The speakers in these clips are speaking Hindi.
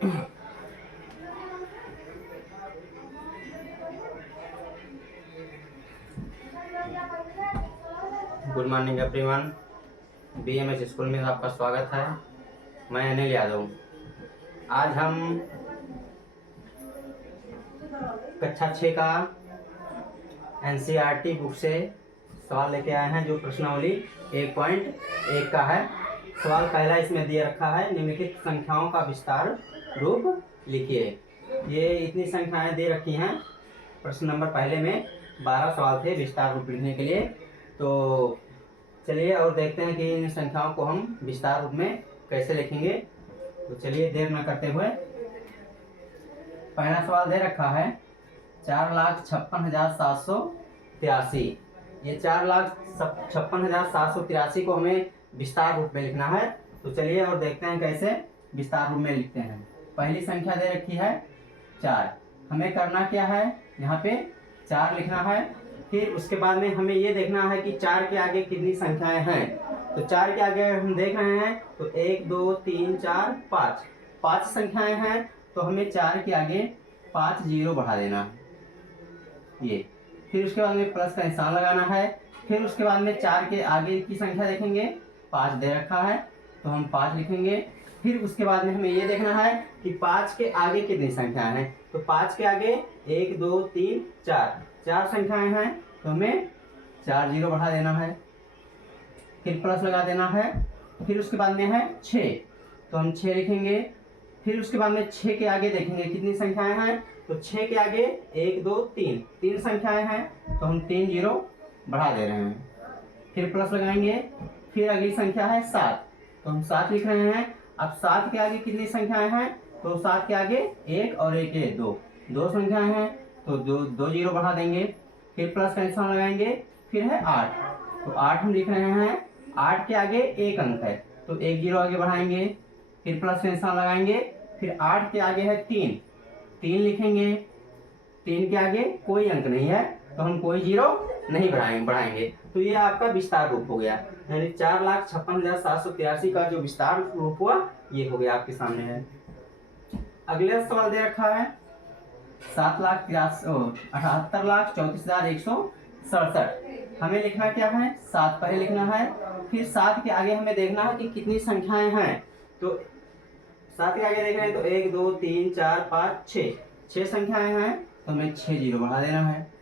Good morning everyone. BMS school में आपका स्वागत है। मैं अनिल यादव। आज हम कक्षा 6 का एनसीईआरटी बुक से सवाल लेके आए हैं, जो प्रश्नावली 1.1 का है। सवाल पहला इसमें दिया रखा है, निम्नलिखित संख्याओं का विस्तार रूप लिखिए। ये इतनी संख्याएं दे रखी हैं। प्रश्न नंबर पहले में 12 सवाल थे विस्तार रूप लिखने के लिए। तो चलिए और देखते हैं कि इन संख्याओं को हम विस्तार रूप में कैसे लिखेंगे। तो चलिए देर न करते हुए पहला सवाल दे रखा है 4,56,783। ये 4,56,783 को हमें विस्तार रूप में लिखना है। तो चलिए और देखते हैं कैसे विस्तार रूप में लिखते हैं। पहली संख्या दे रखी है 4। हमें करना क्या है, यहाँ पे 4 लिखना है। फिर उसके बाद में हमें ये देखना है कि 4 के आगे कितनी संख्याएं हैं। तो 4 के आगे हम देख रहे हैं तो 1 2 3 4 5 5 संख्याएं हैं। तो हमें 4 के आगे 5 जीरो बढ़ा देना है ये। फिर उसके बाद में प्लस का निशान लगाना है। फिर उसके बाद में 4 के आगे की संख्या देखेंगे, 5 दे रखा है तो हम 5 लिखेंगे। फिर उसके बाद में हमें ये देखना है कि 5 के आगे कितनी संख्याएं हैं। तो 5 के आगे 1 2 3 4 संख्याएं हैं। तो हमें 4 जीरो बढ़ा देना है, फिर प्लस लगा देना है। फिर उसके बाद में है 6, तो हम 6 लिखेंगे। फिर उसके बाद में 6 के आगे देखेंगे कितनी संख्याएं हैं। तो 6 के आगे 1 2 3 संख्याएं हैं। तो हम 3 जीरो बढ़ा दे रहे हैं, फिर प्लस लगाएंगे। फिर अगली संख्या है 7, तो हम 7 लिख रहे हैं। अब 7 के आगे कितनी संख्याएं हैं। तो 7 के आगे 1 और 1 है 2 संख्याएं हैं। तो 2 जीरो बढ़ा देंगे, फिर प्लस का निशान लगाएंगे। फिर है 8, तो 8 हम लिख रहे हैं। 8 के आगे 1 अंक है तो 1 जीरो आगे बढ़ाएंगे, फिर प्लस का निशान लगाएंगे। फिर 8 के आगे है 3 लिखेंगे। 3 के आगे कोई अंक नहीं है तो हम कोई जीरो नहीं बढ़ाएंगे। तो ये आपका विस्तार रूप हो गया, यानी 4,56,783 का जो विस्तार रूप हुआ ये हो गया, आपके सामने है। अगले सवाल दे रखा है 78,34,167। हमें लिखना क्या है, 7 पहले लिखना है। फिर 7 के आगे हमें देखना है कि कितनी संख्याएं हैं। तो 7 के आगे देख रहे हैं तो 1 2 3 4 5 6 संख्याएं हैं। तो हमें 6 जीरो बढ़ा देना है,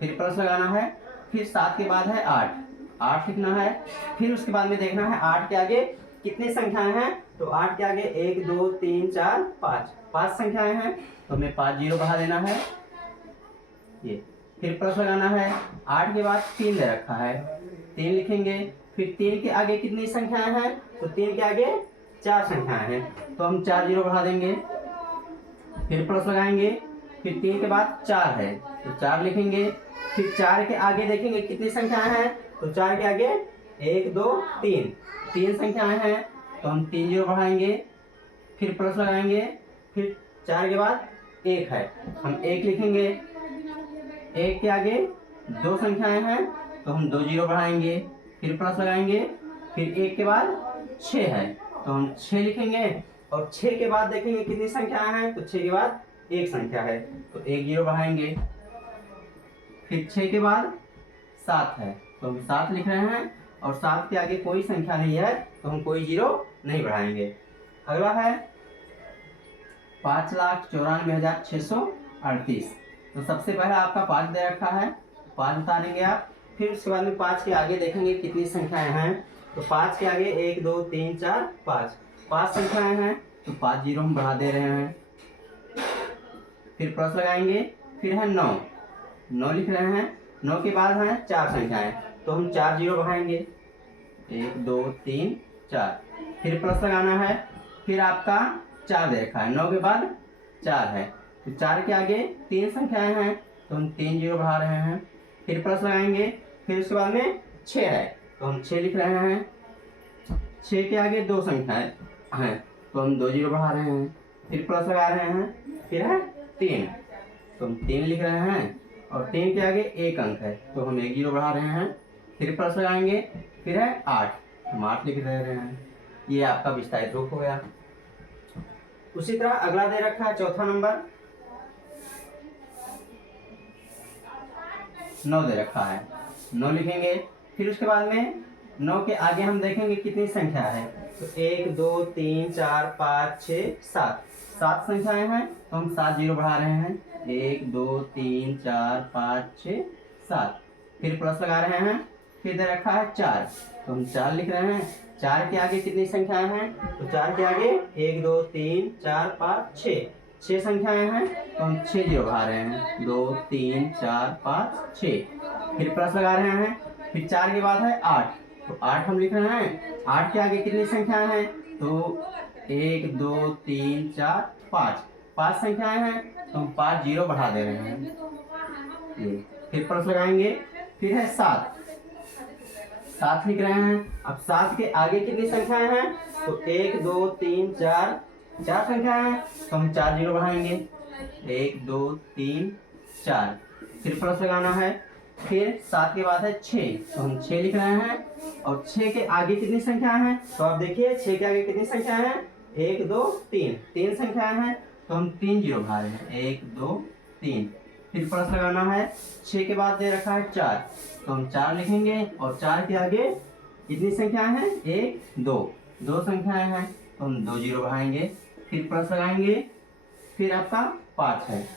फिर प्लस लगाना है। फिर 7 के बाद है 8 लिखना है। फिर उसके बाद में देखना है 8 के आगे कितनी संख्याएं हैं। तो 8 के आगे 1 2 3 4 5 संख्याएं हैं। तो हमें 5 जीरो बढ़ा देना है ये, फिर प्लस लगाना है। 8 के बाद 3 दे रखा है, 3 लिखेंगे। फिर 3 के आगे कितनी संख्याएं हैं। तो 3 के आगे 4 संख्याएं हैं। तो हम 4 जीरो बढ़ा देंगे, फिर प्लस लगाएंगे। फिर 3 के बाद 4 है तो 4 लिखेंगे। फिर 4 के आगे देखेंगे कितनी संख्याएं हैं। तो 4 के आगे 1 2 3 संख्याएं हैं। तो हम 3 जीरो बढ़ाएंगे, फिर प्लस लगाएंगे। फिर 4 के बाद 1 है, हम 1 लिखेंगे। 1 के आगे 2 संख्याएं हैं तो हम 2 जीरो बढ़ाएंगे, फिर प्लस लगाएंगे। फिर 1 के बाद 6 है तो हम 6 लिखेंगे। और 6 के बाद देखेंगे कितनी संख्याएं हैं। तो 6 के बाद 1 संख्या है तो 1 जीरो बढ़ाएंगे। फिर 6 के बाद 7 है तो हम 7 लिख रहे हैं। और 7 के आगे कोई संख्या नहीं है तो हम कोई जीरो नहीं बढ़ाएंगे। अगला है 5,94,638। तो सबसे पहले आपका 5 दे रखा है, 5 बता देंगे आप। फिर उसके बाद में 5 के आगे देखेंगे कितनी संख्याएं हैं। तो 5 के आगे 1 2 3 4 5 संख्याएं हैं। तो 5 जीरो हम बढ़ा दे रहे हैं, फिर प्लस लगाएंगे। फिर है 9 लिख रहे हैं। 9 के बाद है 4 संख्याएं तो हम 4 जीरो बढ़ाएंगे, 1 2 3 4, फिर प्लस लगाना है। फिर आपका 4 दे रखा है, 9 के बाद 4 है तो 4 के आगे 3 संख्याएं हैं तो हम 3 जीरो बढ़ा रहे हैं, फिर प्लस लगाएंगे। फिर उसके बाद में 6 है तो हम 6 लिख रहे हैं। 6 के आगे 2 संख्याएं हैं तो हम 2 जीरो बढ़ा रहे हैं, फिर प्लस लगा रहे हैं। फिर है 3 तो हम 3 लिख रहे हैं। और 3 के आगे 1 अंक है तो हम 1 जीरो बढ़ा रहे हैं, फिर प्लस लगाएंगे। फिर है 8, हम 8 लिख रहे हैं। ये आपका विस्तारित रूप हो गया। उसी तरह अगला दे रखा है चौथा नंबर 9 दे रखा है, 9 लिखेंगे। फिर उसके बाद में 9 के आगे हम देखेंगे कितनी संख्या है, तो 1 2 3 4 5 6 7, 7 संख्याएं हैं तो हम 7 जीरो बढ़ा रहे हैं, 1 2 3 4 5 6 7। फिर प्लस लगा रहे हैं। फिर दे रखा है 4 तो हम 4 लिख रहे हैं। 4 के आगे कितनी संख्याएं हैं, तो 4 के आगे 1 2 3 4 5 6, 6 संख्याएं हैं तो हम 6 जीरो बढ़ा रहे हैं, 2 3 4 5 6। फिर प्लस लगा रहे हैं। फिर 4 के बाद है 8 तो 8 हम लिख रहे हैं। 8 के आगे कितनी संख्याएं हैं, तो 1 2 3 4 5, 5 संख्याएं हैं तो हम 5 जीरो बढ़ा दे रहे हैं। फिर प्लस लगाएंगे। फिर है 7, 7 लिख रहे हैं। अब 7 के आगे कितनी संख्याएं हैं, तो 1 2 3 4, 4 संख्याएं हैं तो हम 4 जीरो बढ़ाएंगे, 1 2 3 4। फिर प्लस लगाना है। फिर 7 के बाद है 6 तो हम 6 लिख रहे हैं। और 6 के आगे कितनी संख्याएं हैं, तो आप देखिए 6 के आगे कितनी संख्याएं हैं, 1 2 3, 3 संख्याएं हैं तो हम 3 जीरो बढ़ा रहे हैं, 1 2 3। फिर प्लस लगाना है। 6 के बाद दे रखा है 4 तो हम 4 लिखेंगे। और 4 के आगे कितनी संख्याएं हैं, 1 2, 2 संख्याएं हैं तो हम 2 जीरो बढ़ाएंगे। फिर प्लस लगाएंगे। फिर आपका 5 है,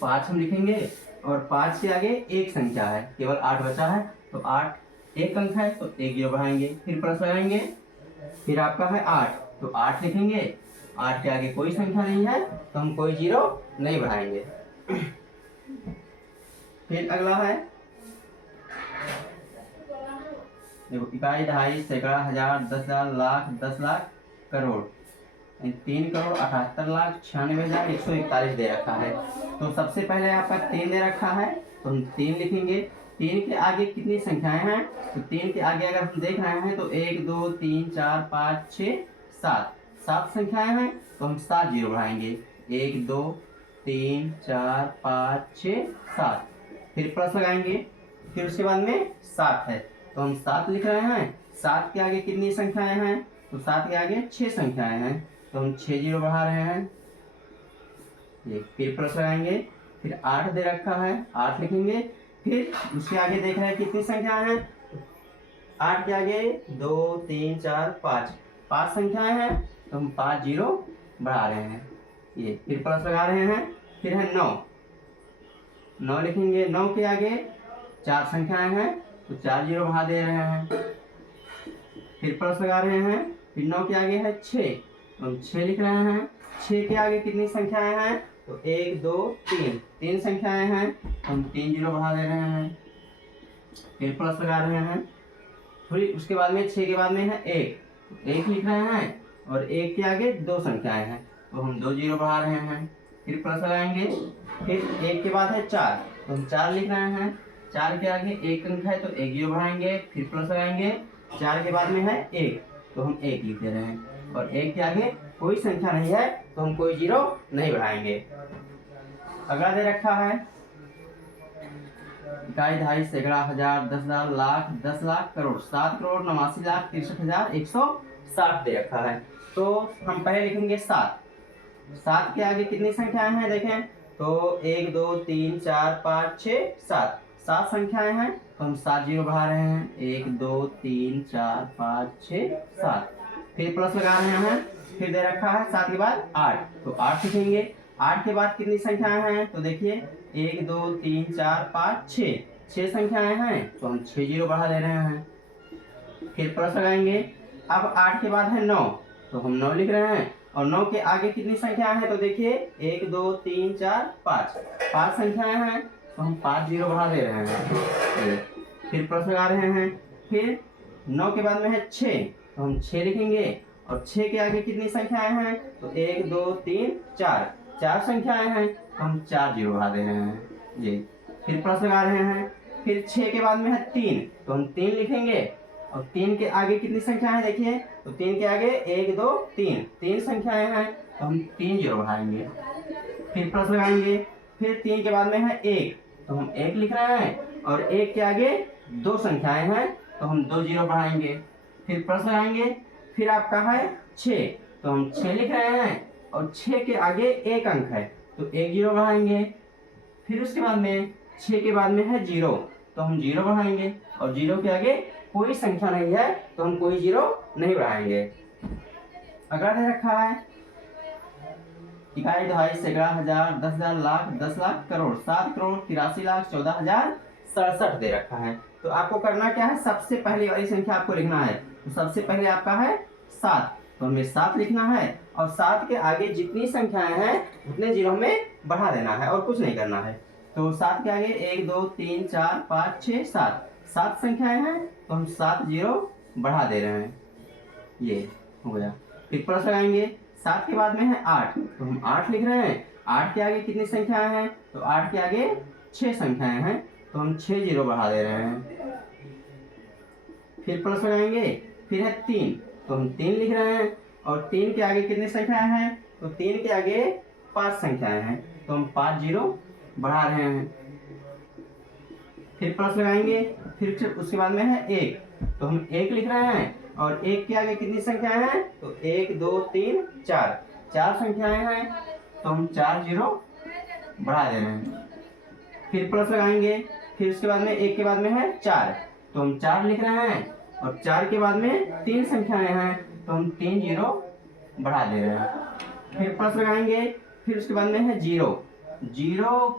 5 हम लिखेंगे। और 5 के आगे एक संख्या है, केवल 8 बचा है तो 8 एक अंक है तो 1 जीरो बढ़ाएंगे। फिर प्लस लगाएंगे। फिर आपका है 8 तो 8 लिखेंगे। 8 के आगे कोई संख्या नहीं है तो हम कोई जीरो नहीं बढ़ाएंगे। फिर अगला है देखो, इकाई, दहाई, सैकड़ा, हजार, 10,000, लाख, 10 लाख, करोड़, 3 करोड़ 78 लाख 96,141 दे रखा है। तो सबसे पहले आपका 3 दे रखा है तो हम 3 लिखेंगे। 3 के आगे कितनी संख्याएं हैं, तो 3 के आगे अगर हम देख रहे हैं तो 1 2 3 4 5 6 7, 7 संख्याएं हैं तो हम 7 जीरो बढ़ाएंगे, 1 2 3 4 5 6 7। फिर प्लस लगाएंगे। फिर उसके बाद में 7 है तो हम 7 लिख रहे हैं। 7 के आगे कितनी संख्याएं हैं, तो 7 के आगे 6 संख्याएं हैं तो हम 6 जीरो बढ़ा रहे हैं। ये फिर प्लस लगाएंगे। फिर 8 दे रखा है, 8 लिखेंगे। फिर उसके आगे देख रहे हैं कितनी संख्याएं हैं, 8 के आगे 2 3 4 5, 5 संख्याएं हैं तो हम 5 जीरो बढ़ा रहे हैं। ये फिर प्लस लगा रहे हैं। फिर है 9, 9 लिखेंगे। 9 के आगे 4 संख्याएं हैं तो 4 जीरो बढ़ा दे रहे हैं। फिर प्लस लगा रहे हैं। फिर 9 के आगे है 6 तो हम 6 लिख रहे हैं। 6 के आगे कितनी संख्याएं हैं, तो 1 2 3, 3 संख्याएं हैं तो हम 3 जीरो बढ़ा दे रहे हैं। फिर प्लस लगा रहे हैं। फिर उसके बाद में 6 के बाद में है 1, 1 लिख रहे हैं। और 1 के आगे 2 संख्याएं हैं तो हम 2 जीरो बढ़ा रहे हैं। फिर प्लस लगाएंगे। फिर 1 के बाद है 4 तो हम 4 लिख रहे हैं। 4 के आगे एक अंक है तो 1 जीरो बढ़ाएंगे। फिर प्लस लगाएंगे। 4 के बाद में है 1 तो हम 1 लिख दे रहे हैं। और 1 के आगे कोई संख्या नहीं है तो हम कोई जीरो नहीं बढ़ाएंगे। अगला दे रखा है इकाई, दहाई, सैकड़ा, हजार, 10,000, लाख, 10 लाख, करोड़, 7 करोड़ 89,63,160 दे रखा है। तो हम पहले लिखेंगे 7। 7 के आगे कितनी संख्याएं हैं देखें, तो 1 2 3 4 5 6 7, 7 संख्याएं हैं तो हम 7 जीरो बढ़ा रहे हैं, 1 2 3 4 5 6 7। फिर प्लस लगा रहे हैं। फिर दे रखा है 7 के बाद 8 तो 8 लिखेंगे। 8 के बाद कितनी संख्याएं हैं, तो देखिए 1 2 3 4 5 6, 6 संख्याएं हैं तो हम 6 जीरो बढ़ा दे रहे हैं। फिर प्लस लगाएंगे। अब 8 के बाद है 9 तो हम 9 लिख रहे हैं। और 9 के आगे कितनी संख्याएं हैं, तो देखिए 1 2 3 4 5, 5 संख्याएं हैं तो हम 5 जीरो बढ़ा दे रहे हैं। फिर प्लस लगा रहे हैं। फिर 9 के बाद में है 6 तो हम 6 लिखेंगे। और 6 के आगे कितनी संख्याएं हैं, तो 1 2 3 4, 4 संख्याएं हैं तो हम 4 जीरो बढ़ा दे रहे हैं। ये फिर प्लस लगा रहे हैं। फिर 6 के बाद में है 3 तो हम 3 लिखेंगे। और 3 के आगे कितनी संख्याएं हैं देखिए, तो 3 के आगे 1 2 3, 3 संख्याएं हैं तो हम 3 जीरो बढ़ाएंगे। फिर प्लस लगाएंगे। फिर 3 के बाद में है 1 तो हम 1 लिख रहे हैं। और 1 के आगे 2 संख्याएं हैं तो हम 2 जीरो बढ़ाएंगे। फिर प्लस लगाएंगे। फिर आपका है 6 तो हम 6 लिख रहे हैं और 6 के आगे एक अंक है तो एक जीरो बढ़ाएंगे। फिर उसके बाद में 6 के बाद में है 0 तो हम 0 बढ़ाएंगे और 0 के आगे कोई संख्या नहीं है तो हम कोई 0 नहीं बढ़ाएंगे। अगला दे रखा है इकाई, दहाई, सैकड़ा, हजार, 10,000, लाख, 10 लाख, करोड़, 7 करोड़ 83 लाख 14,067 दे रखा है। तो आपको करना क्या है, सबसे पहले वाली संख्या आपको लिखना है। तो सबसे पहले आपका है 7 तो हमें 7 लिखना है और 7 के आगे जितनी संख्याएं हैं उतने जीरो में बढ़ा देना है और कुछ नहीं करना है। तो 7 के आगे 1 2 3 4 5 6 7 संख्याएं हैं तो हम 7 जीरो बढ़ा दे रहे हैं, ये हो गया। फिर प्लस लगाएंगे, 7 के बाद में है 8 तो हम 8 लिख रहे हैं। 8 के आगे कितनी संख्याएं हैं, तो 8 के आगे 6 संख्याएं हैं तो हम 6 जीरो बढ़ा दे रहे हैं। फिर प्लस लगाएंगे, फिर है 3 तो हम 3 लिख रहे हैं और 3 के आगे कितनी संख्याएं हैं, तो 3 के आगे 5 संख्याएं हैं तो हम 5 जीरो बढ़ा रहे हैं। फिर प्लस लगाएंगे, फिर उसके बाद में है 1 तो हम 1 लिख रहे हैं और 1 के आगे कितनी संख्याएं हैं, तो 1 2 3 4 संख्याएं हैं तो हम 4 जीरो बढ़ा दे रहे हैं। फिर प्लस लगाएंगे, फिर उसके बाद में 1 के बाद में है 4 तो हम 4 लिख रहे हैं और 4 के बाद में 3 संख्याएं हैं तो हम 3 जीरो बढ़ा दे रहे हैं। फिर प्लस लगाएंगे, फिर उसके बाद में है 0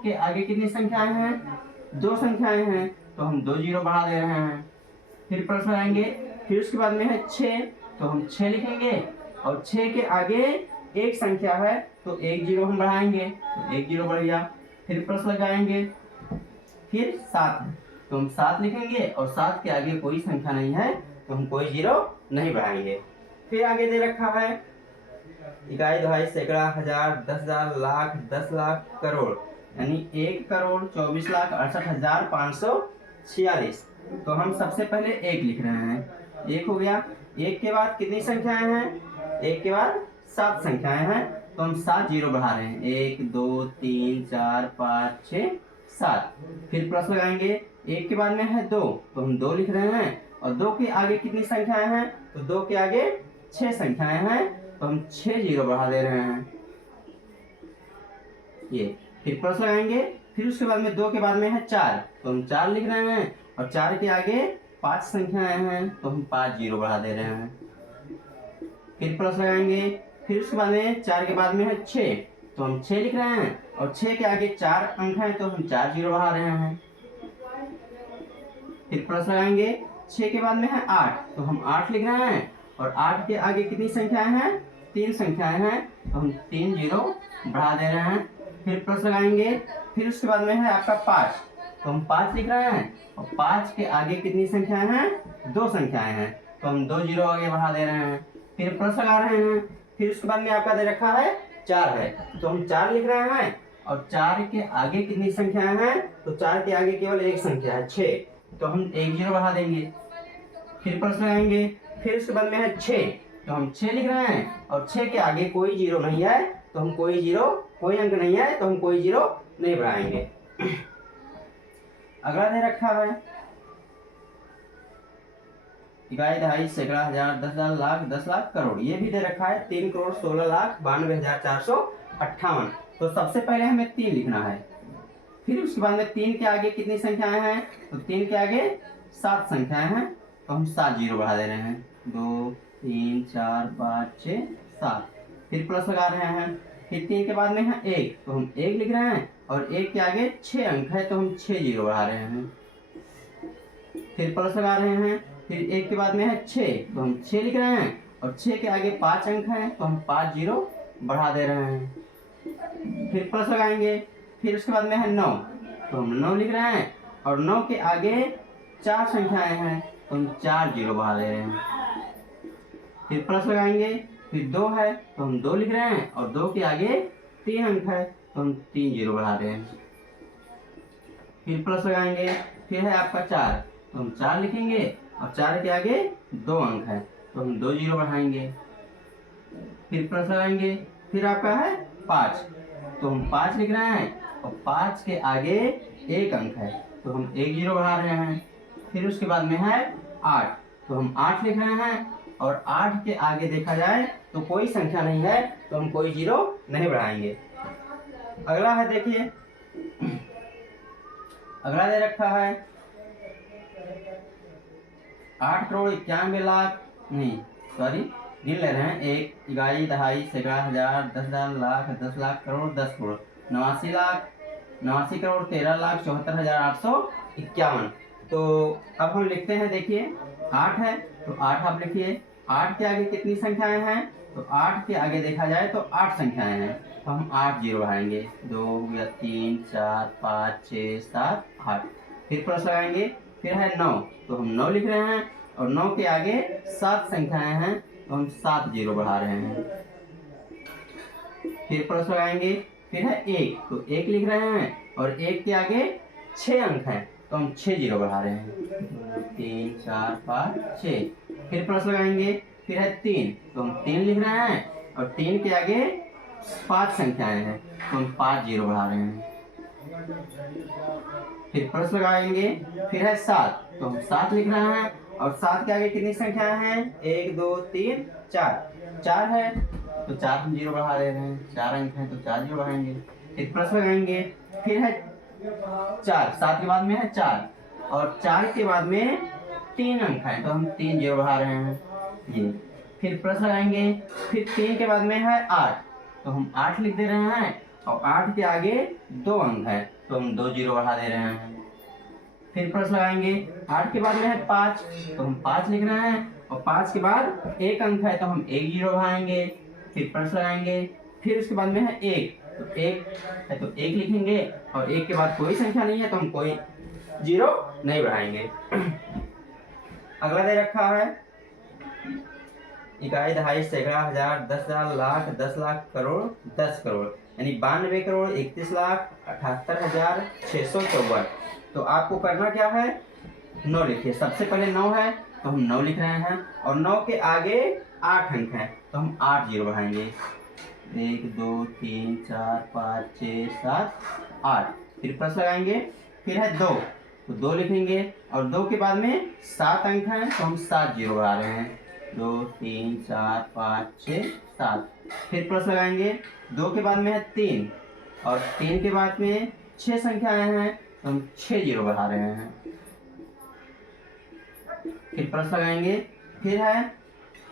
के आगे कितनी संख्याएं हैं, 2 संख्याएं हैं तो हम 2 जीरो बढ़ा दे रहे हैं। फिर प्लस लगाएंगे, फिर उसके बाद में है 6 तो हम 6 लिखेंगे और 6 के आगे एक संख्या है तो 1 जीरो हम बढ़ाएंगे तो 1 जीरो बढ़ गया। फिर प्लस लगाएंगे, फिर 7 तो हम 7 लिखेंगे और 7 के आगे कोई संख्या नहीं है तो हम कोई जीरो नहीं बढ़ाएंगे। फिर आगे दे रखा है इकाई, दहाई, सैकड़ा, हजार, 10,000, लाख, 10 लाख, करोड़, यानी 1 करोड़ 24 लाख 68,546। तो हम सबसे पहले 1 लिख रहे हैं, 1 हो गया। 1 के बाद कितनी संख्याएं हैं, 1 के बाद 7 संख्याएं हैं तो हम 7 जीरो बढ़ा रहे हैं, 1 2 3 4 5 6 7। फिर प्लस लगाएंगे, 1 के बाद में है 2 तो हम 2 लिख रहे हैं और 2 के आगे कितनी संख्याएं हैं, तो 2 के आगे 6 संख्याएं हैं तो हम 6 जीरो बढ़ा दे रहे हैं, ये। फिर प्लस लगाएंगे, फिर उसके बाद में 2 के बाद में है 4 तो हम 4 लिख रहे हैं और 4 के आगे 5 संख्याएं हैं तो हम 5 जीरो बढ़ा दे रहे हैं। फिर प्लस लगाएंगे, फिर उसके बाद में 4 के बाद में है 6 तो हम 6 लिख रहे हैं और 6 के आगे 4 अंक हैं तो हम 4 जीरो बढ़ा रहे हैं। फिर प्लस लगाएंगे, 6 के बाद में है 8 तो हम 8 लिख रहे हैं और 8 के आगे कितनी संख्याएं हैं, 3 संख्याएं हैं तो हम 3 जीरो बढ़ा दे रहे हैं। फिर प्लस लगाएंगे, फिर उसके बाद में है आपका 5 तो हम 5 लिख रहे हैं और 5 के आगे कितनी संख्याएं हैं, 2 संख्याएं हैं तो हम 2 जीरो आगे बढ़ा दे रहे हैं। फिर प्लस लगा रहे हैं, फिर उसके बाद में आपका दे रखा है 4 है तो हम 4 लिख रहे हैं और 4 के आगे कितनी संख्याएं हैं, तो 4 के आगे केवल एक संख्या है 6 तो हम 1 जीरो बढ़ा देंगे। फिर प्लस लगाएंगे, फिर उसके बाद में है 6 तो हम 6 लिख रहे हैं और 6 के आगे कोई जीरो नहीं है तो हम कोई अंक नहीं है तो हम कोई जीरो नहीं बढ़ाएंगे। अगला दे रखा है इकाई, दहाई, सैकड़ा, हजार, 10,000, लाख, 10 लाख, करोड़, ये भी दे रखा है 3 करोड़ 16 लाख 92,458। तो सबसे पहले हमें 3 लिखना है, फिर उसके बाद में 3 के आगे कितनी संख्याएं हैं, तो 3 के आगे 7 संख्याएं हैं तो हम 7 जीरो बढ़ा दे रहे हैं, 2 3 4 5 6 7। फिर प्लस लगा रहे हैं, फिर 3 के बाद में है 1 तो हम 1 लिख रहे हैं और 1 के आगे 6 अंक है तो हम 6 जीरो बढ़ा रहे हैं। फिर प्लस लगा रहे हैं, फिर 1 के बाद में है 6 तो हम 6 लिख रहे हैं और 6 के आगे 5 अंक हैं तो हम 5 जीरो बढ़ा दे रहे हैं। फिर प्लस लगाएंगे, फिर उसके बाद में है 9 तो हम 9 लिख रहे हैं और 9 के आगे 4 संख्याएं हैं तो हम 4 जीरो बढ़ा दे रहे हैं। फिर प्लस लगाएंगे, फिर 2 है तो हम 2 लिख रहे हैं और 2 के आगे 3 अंक है तो हम 3 जीरो बढ़ा रहे हैं। फिर प्लस लगाएंगे, फिर है आपका 4 तो हम 4 लिखेंगे और 4 के आगे 2 अंक है तो हम 2 जीरो बढ़ाएंगे। फिर प्लस लगाएंगे, फिर आपका है 5 तो हम 5 लिख रहे हैं और 5 के आगे 1 अंक है तो हम 1 जीरो बढ़ा रहे हैं। फिर उसके बाद में है 8 तो हम 8 लिख रहे हैं और 8 के आगे देखा जाए तो कोई संख्या नहीं है तो हम कोई जीरो नहीं बढ़ाएंगे। अगला है देखिए, अगला दे रखा है 8,91,00,000 नहीं सॉरी गिन ले रहे हैं, 1, 2, 2.5, सैकड़ा, हजार, 10,000, लाख, 10 लाख, करोड़, 10 करोड़, 89 लाख, 89 करोड़, 13 लाख, 74,851। तो अब हम लिखते हैं, देखिए 8 है तो 8 आप लिखिए। 8 के आगे कितनी संख्याएं हैं, तो 8 के आगे देखा जाए तो 8 संख्याएं हैं, तो हम 8 जीरो बढ़ाएंगे, 2 या 3, 4, 5, 6, 7, 8। फिर प्लस लगाएंगे, फिर है 9 तो हम 9 लिख रहे हैं, और 9 के आगे 7 संख्याएं हैं तो हम 7 जीरो बढ़ा रहे हैं। फिर प्लस लगाएंगे, फिर है 1 तो 1 लिख रहे हैं, और 1 के आगे 6 अंक हैं तो हम 6 जीरो बढ़ा रहे हैं, 3, 4, 5, 6। फिर प्लस लगाएंगे, फिर है 3 तो हम 3 लिख रहे हैं, और 3 के आगे 5 संख्याएं हैं तो हम 5 जीरो बढ़ा रहे हैं। फिर प्लस लगाएंगे, फिर है 7 तो हम 7 लिख रहे हैं, और 7 के आगे कितनी संख्याएं हैं, 1, 2, 3, 4 है तो 4 हम जीरो बढ़ा रहे हैं, 4 अंक हैं तो 4 जीरो बढ़ाएंगे। फिर प्लस लगाएंगे, फिर है 4, 7 के बाद में है 4, और 4 के बाद में 3 अंक हैं तो हम 3 जीरो बढ़ा रहे हैं ये। फिर प्लस लगाएंगे, फिर 3 के बाद में है 8 तो हम 8 लिख दे रहे हैं, और 8 के आगे 2 अंक है तो हम 2 जीरो बढ़ा दे रहे हैं। फिर प्लस लगाएंगे, 8 के बाद में है 5 तो हम 5 लिख रहे हैं, और 5 के बाद 1 अंक है तो हम 1 जीरो बढ़ाएंगे। फिर प्लस लगाएंगे, फिर उसके बाद में है 1 तो 1 है तो 1 लिखेंगे, और 1 के बाद कोई संख्या नहीं है तो हम कोई जीरो नहीं बढ़ाएंगे। अगला दे रखा है 1, 2, सैकड़ा, हजार, 10,000, लाख, 10 लाख, करोड़, 10 करोड़, यानी 92 करोड़ 31 लाख 78,654। तो आपको करना क्या है, 9 लिखिए। सबसे पहले 9 है तो हम 9 लिख रहे हैं, और 9 के आगे 8 अंक हैं तो हम 8 जीरो बढ़ाएंगे, 1, 2, 3, 4, 5, 6, 7, 8। फिर प्लस लगाएंगे, फिर है 2 तो 2 लिखेंगे, और 2 के बाद में 7 अंक हैं तो हम 7 जीरो बढ़ा रहे हैं, 2, 3, 4, 5, 6, 7। फिर प्लस लगाएंगे, 2 के बाद में है 3, और 3 के बाद में 6 संख्याएं हैं तो हम 6 जीरो बढ़ा रहे हैं। फिर प्लस लगाएंगे, फिर है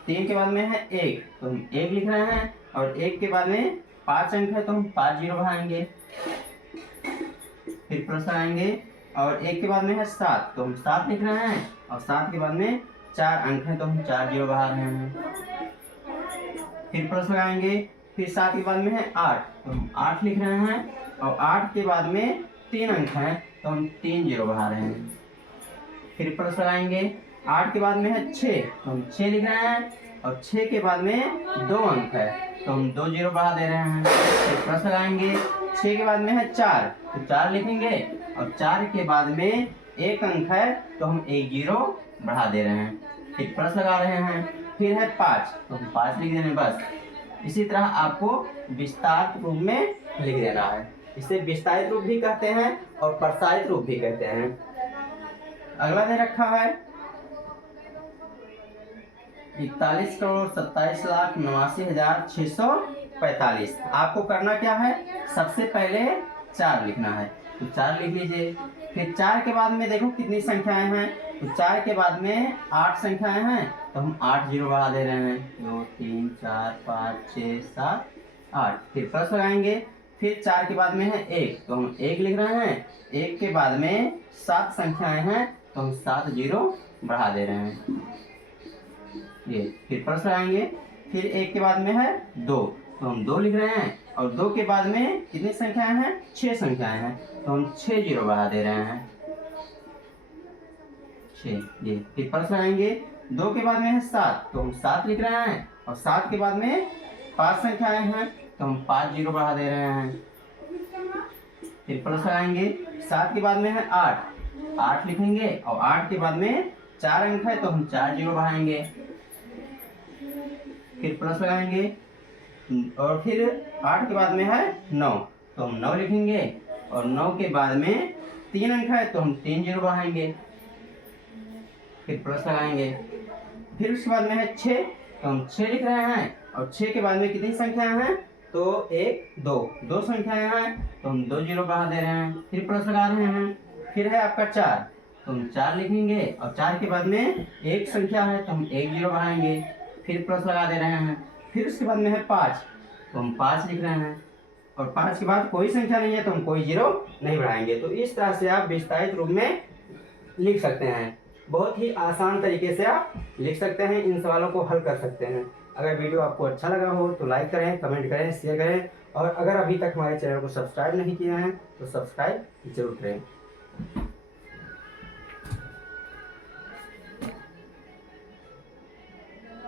3 के बाद में है 1 तो हम 1 लिख रहे हैं, और 1 के बाद में 5 अंक है तो हम 5 जीरो बढ़ाएंगे। फिर प्लस लगाएंगे, और 1 के बाद में है 7 तो हम 7 लिख रहे हैं, और 7 के बाद में 4 अंक हैं तो हम 4 जीरो बढ़ा रहे हैं। फिर प्लस लगाएंगे, फिर 7 के बाद में है 8 तो हम 8 लिख रहे हैं, और 8 के बाद में 3 अंक हैं तो हम 3 जीरो बढ़ा रहे हैं। फिर प्लस लगाएंगे, 8 के बाद में है 6 तो हम 6 लिख रहे हैं, और 6 के बाद में 2 अंक है तो हम 2 जीरो बढ़ा दे रहे हैं। फिर प्लस लगाएंगे, 6 के बाद में है 4 तो 4 लिखेंगे, और 4 के बाद में 1 अंक है तो हम 1 जीरो बढ़ा दे रहे हैं। फिर प्लस लगा रहे हैं, फिर है 5 तो हम 5 लिख दे रहे हैं बस। इसी तरह आपको विस्तारित रूप में लिख देना है। इसे विस्तारित रूप भी कहते हैं और प्रसारित रूप भी कहते हैं। अगला दे रखा है 41,27,89,645। आपको करना क्या है, सबसे पहले 4 लिखना है तो 4 लिख लीजिए। फिर 4 के बाद में देखो कितनी संख्याएं हैं, तो 4 के बाद में 8 संख्याएं हैं तो हम 8 जीरो बढ़ा दे रहे हैं, 2, 3, 4, 5, 6, 7, 8। फिर प्लस लगाएंगे, फिर 4 के बाद में है 1 तो हम 1 लिख रहे हैं, 1 के बाद में 7 संख्याएं हैं तो हम 7 जीरो बढ़ा दे रहे हैं ये। फिर प्लस लगाएंगे, फिर 1 के बाद में है 2 तो हम 2 लिख रहे हैं, और 2 के बाद में कितनी संख्याएं हैं, 6 संख्याएं हैं तो हम 6 जीरो बढ़ा दे रहे हैं 6 ये। फिर प्लस लगाएंगे, 2 के बाद में है 7 तो हम 7 लिख रहे हैं, और 7 के बाद में 5 संख्याएं हैं तो हम 5 जीरो बढ़ा दे रहे हैं। फिर प्लस लगाएंगे, 7 के बाद में है 8 लिखेंगे, और 8 के बाद में 4 अंक है तो हम 4 जीरो बढ़ाएंगे। फिर प्लस लगाएंगे, और फिर 8 के बाद में है 9 तो हम 9 लिखेंगे, और 9 के बाद में 3 अंक है तो हम 3 जीरो बढ़ाएंगे। फिर प्लस लगाएंगे, फिर उसके बाद में है 6 तो हम 6 लिख रहे हैं, और 6 के बाद में कितनी संख्याएं हैं, तो 1 2 दो संख्याएं हैं, तो हम 2 जीरो बढ़ा दे रहे हैं, फिर प्लस लगा रहे हैं। फिर है आपका 4, तो हम 4 लिखेंगे और 4 के बाद में एक संख्या है तो हम 1 जीरो बढ़ाएंगे, फिर प्लस लगा दे रहे हैं। फिर उसके बाद में है 5, तो हम 5 लिख रहे हैं और 5 के बाद कोई संख्या नहीं है तो हम कोई जीरो नहीं बढ़ाएंगे। तो इस तरह से आप विस्तारित रूप में लिख सकते हैं। बहुत ही आसान तरीके से आप लिख सकते हैं, इन सवालों को हल कर सकते हैं। अगर वीडियो आपको अच्छा लगा हो तो लाइक करें, कमेंट करें, शेयर करें और अगर अभी तक हमारे चैनल को सब्सक्राइब नहीं किया है तो सब्सक्राइब जरूर करें।